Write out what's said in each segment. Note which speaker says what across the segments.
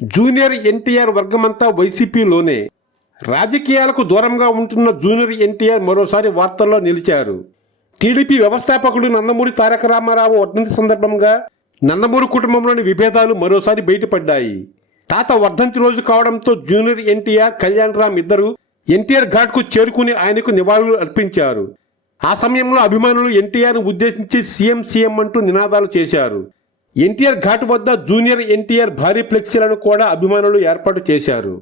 Speaker 1: Junior NTR వర్గమంతా వైసీపీలోనే రాజకీయాలకు దూరంగా ఉంటున్న జూనియర్ ఎన్టీఆర్ మరోసారి వార్తల్లో నిలిచారు. టీడీపీ వ్యవస్థాపకుడు నందమూరి తారక రామారావు వర్ధంతి సందర్భంగా నందమూరి కుటుంబంలోని విభేదాలు మరోసారి బయటపడ్డాయి. తాత వర్ధంతి రోజు కావడంతో జూనియర్ ఎన్టీఆర్ కళ్యాణ్ రామ్ ఇద్దరు ఎన్టీఆర్ ఘాట్కు చేరుకుని ఆయనకు నివాళులు అర్పించారు. ఆ సమయంలో అభిమానులు ఎన్టీఆర్ను ఉద్దేశించి సీఎం సీఎం అంటూ నినాదాలు చేశారు. ఎన్టీఆర్ ఘాట్ వద్ద జూనియర్ ఎన్టీఆర్ భారీ ఫ్లెక్సీలను కూడా అభిమానులు ఏర్పాటు చేశారు.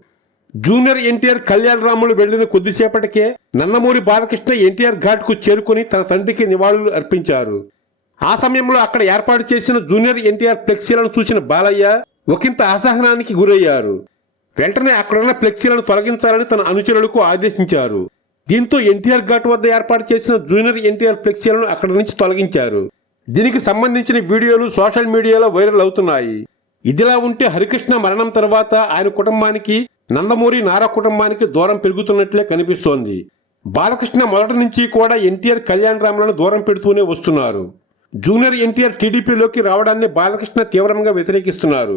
Speaker 1: జూనియర్ ఎన్టీఆర్ కళ్యాణ్ రాములు వెళ్ళిన కొద్దిసేపటికే నన్నమూరి బాలకృష్ణ ఎన్టీఆర్ ఘాట్కు చేరుకుని తన తండ్రికి నివాళులు అర్పించారు. ఆ సమయంలో అక్కడ ఏర్పాటు చేసిన జూనియర్ ఎన్టీఆర్ ఫ్లెక్సీలను చూసిన బాలయ్య ఒకంత అసహనానికి గురయ్యారు. వెంటనే అక్కడున్న ఫ్లెక్సీలను తొలగించాలని తన అనుచరులకు ఆదేశించారు. దీంతో ఎన్టీఆర్ ఘాట్ వద్ద ఏర్పాటు చేసిన జూనియర్ ఎన్టీఆర్ ఫ్లెక్సీలను అక్కడి నుంచి తొలగించారు. దీనికి సంబంధించిన వీడియోలు సోషల్ మీడియాలో వైరల్ అవుతున్నాయి. ఇదిలా ఉంటే హరికృష్ణ మరణం తర్వాత ఆయన కుటుంబానికి నందమూరి నారా కుటుంబానికి దూరం పెరుగుతున్నట్లే కనిపిస్తోంది. బాలకృష్ణ మొదటి నుంచి కూడా ఎన్టీఆర్ కళ్యాణ్ రామ్లను దూరం పెడుతూనే వస్తున్నారు. జూనియర్ ఎన్టీఆర్ టీడీపీలోకి రావడాన్ని బాలకృష్ణ తీవ్రంగా వ్యతిరేకిస్తున్నారు.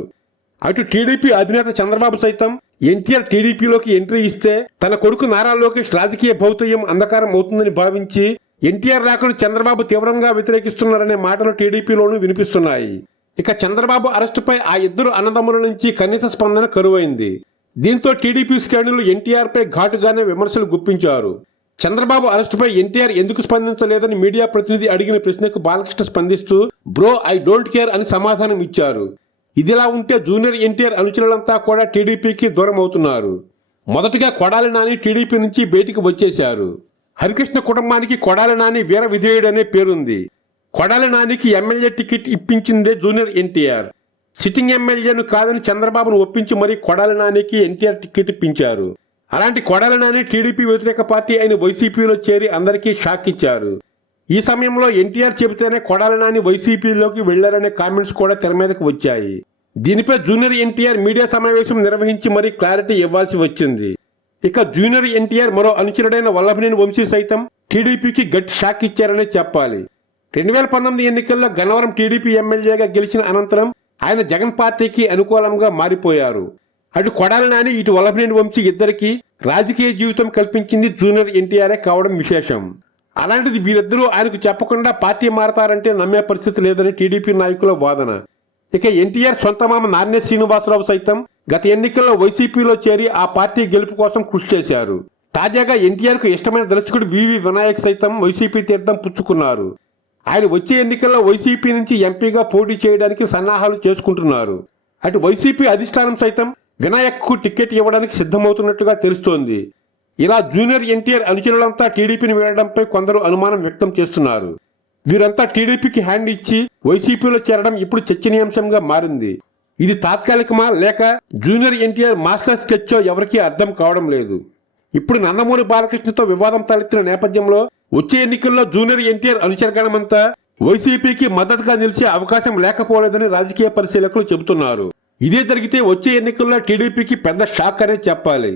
Speaker 1: అటు టీడీపీ అధినేత చంద్రబాబు సైతం ఎన్టీఆర్ టీడీపీలోకి ఎంట్రీ ఇస్తే తన కొడుకు నారా లోకేష్ రాజకీయ భౌతయం అంధకారం అవుతుందని భావించి ఎన్టీఆర్ రాకను చంద్రబాబు తీవ్రంగా వ్యతిరేకిస్తున్నారనే మాటలు టీడీపీలోనూ వినిపిస్తున్నాయి. ఇక చంద్రబాబు అరెస్టుపై ఆ ఇద్దరు అన్నదమ్ముల నుంచి కనీస స్పందన కరువైంది. దీంతో టీడీపీ శ్రేణులు ఎన్టీఆర్పై ఘాటుగానే విమర్శలు గుప్పించారు. చంద్రబాబు అరెస్టుపై ఎన్టీఆర్ ఎందుకు స్పందించలేదని మీడియా ప్రతినిధి అడిగిన ప్రశ్నకు బాలకృష్ణ స్పందిస్తూ బ్రో ఐ డోంట్ కేర్ అని సమాధానం ఇచ్చారు. ఇదిలా ఉంటే జూనియర్ ఎన్టీఆర్ అనుచరులంతా కూడా టీడీపీకి దూరం అవుతున్నారు మొదటగా కొడాలి నాని టీడీపీ నుంచి బయటికి వచ్చేశారు. హరికృష్ణ కుటుంబానికి కొడాల నాని వీర విధేయుడు అనే పేరుంది. కొడాల నానికి ఎమ్మెల్యే టికెట్ ఇప్పించిందే జూనియర్ ఎన్టీఆర్. సిట్టింగ్ ఎమ్మెల్యేను కాదని చంద్రబాబును ఒప్పించి మరీ కొడాల నానికి ఎన్టీఆర్ టికెట్ ఇప్పించారు. అలాంటి కొడాల నాని టీడీపీ వ్యతిరేక పార్టీ అయిన వైసీపీలో చేరి అందరికీ షాక్ ఇచ్చారు. ఈ సమయంలో ఎన్టీఆర్ చెబితేనే కొడాల నాని వైసీపీలోకి వెళ్ళారనే కామెంట్స్ కూడా తెర మీదకు వచ్చాయి. దీనిపై జూనియర్ ఎన్టీఆర్ మీడియా సమావేశం నిర్వహించి మరీ క్లారిటీ ఇవ్వాల్సి వచ్చింది. ఇక జూనియర్ ఎన్టీఆర్ మరో అనుచరుడైన వల్లభనేని వంశీ సైతం టీడీపీకి గట్టి షాక్ ఇచ్చారనే చెప్పాలి. రెండు వేల పంతొమ్మిది ఎన్నికల్లో గన్నవరం టీడీపీ ఎమ్మెల్యేగా గెలిచిన అనంతరం ఆయన జగన్ పార్టీకి అనుకూలంగా మారిపోయారు. అటు కొడాలి నాని ఇటు వల్లభనేని వంశీ ఇద్దరికి రాజకీయ జీవితం కల్పించింది జూనియర్ ఎన్టీఆర్ఏ కావడం విశేషం. అలాంటిది వీరిద్దరూ ఆయనకు చెప్పకుండా పార్టీ మారతారంటే నమ్మే పరిస్థితి లేదని టీడీపీ నాయకుల వాదన. ఇక ఎన్టీఆర్ సొంత మామ నాన్య శ్రీనివాసరావు సైతం గత ఎన్నికల్లో వైసీపీలో చేరి ఆ పార్టీ గెలుపు కోసం కృషి చేశారు. తాజాగా ఎన్టీఆర్కు ఇష్టమైన దర్శకుడు వివి వినాయక్ సైతం వైసీపీ తీర్థం పుచ్చుకున్నారు. ఆయన వచ్చే ఎన్నికల్లో వైసీపీ నుంచి ఎంపీగా పోటీ చేయడానికి సన్నాహాలు చేసుకుంటున్నారు. అటు వైసీపీ అధిష్టానం సైతం వినాయక్కు టికెట్ ఇవ్వడానికి సిద్ధమవుతున్నట్టుగా తెలుస్తోంది. ఇలా జూనియర్ ఎన్టీఆర్ అనుచరులంతా టీడీపీని వీడడంపై కొందరు అనుమానం వ్యక్తం చేస్తున్నారు. వీరంతా టీడీపీకి హ్యాండ్ ఇచ్చి వైసీపీలో చేరడం ఇప్పుడు చర్చనీయాంశంగా మారింది. ఇది తాత్కాలికమా లేక జూనియర్ ఎన్టీఆర్ మాస్టర్ స్కెచ్చో ఎవరికీ అర్థం కావడం లేదు. ఇప్పుడు నందమూరి బాలకృష్ణతో వివాదం తలెత్తిన నేపథ్యంలో వచ్చే ఎన్నికల్లో జూనియర్ ఎన్టీఆర్ అనుచరగణమంతా వైసీపీకి మద్దతుగా నిలిచే అవకాశం లేకపోలేదని రాజకీయ పరిశీలకులు చెబుతున్నారు. ఇదే జరిగితే వచ్చే ఎన్నికల్లో టీడీపీకి పెద్ద షాక్ అనే చెప్పాలి.